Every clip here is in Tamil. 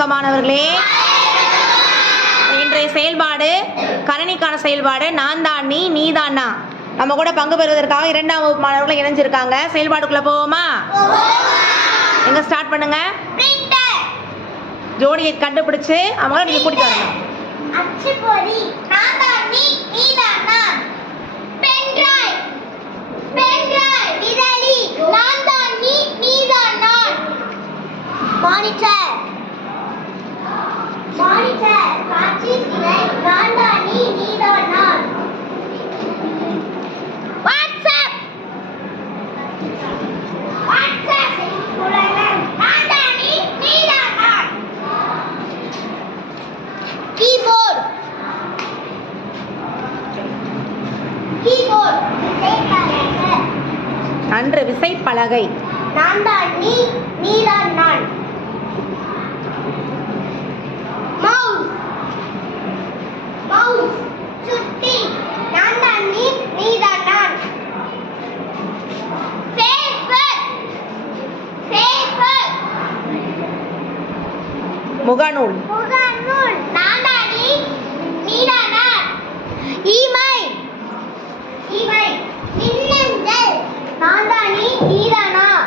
வணக்கம் மாணவர்களே. இன்றைய செயல்பாடு கணினிக்கான செயல்பாடு நான் தான் நீ நீ தான் நான். நம்ம கூட பங்கு பெறுவதற்காக 2ஆம் வகுப்பு மாணவர்கள் இணைஞ்சிருக்காங்க. செயல்பாடுக்குள்ள போவோமா? எங்க ஸ்டார்ட் பண்ணுங்க. ஜோடியை கண்டுபிடிச்சு அவங்கள நீங்க கூட்டிட்டு வரணும். அச்சுப்பொறி நான் தான் நீ நீ தான் நான். பென்டிரைவ் விரலி நான் தான் நீ நீ தான் நான். மானிட்டர் காட்சி திரை நான் தான் நீ நீ தான் நான். வாட்ஸ்அப் உலகம் நான் தான் நீ நீ தான் நான். கீபோர்ட் அன்று விசைப்பலகை நான் தான் நீ நீ தான் நான். மவுஸ் சுட்டி நான் தான் நீ நீ தான் நான். முகநூல் நான் தான் நீ நீ தான் நான். இமெயில் மின்னஞ்சல் நான் தான் நீ நீ தான் நான்.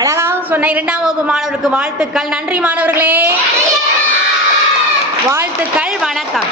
அழகாக சொன்ன 2ஆம் வகுப்பு மாணவர்களுக்கு வாழ்த்துக்கள். நன்றி மாணவர்களே. வாழ்த்துக்கள். வணக்கம்.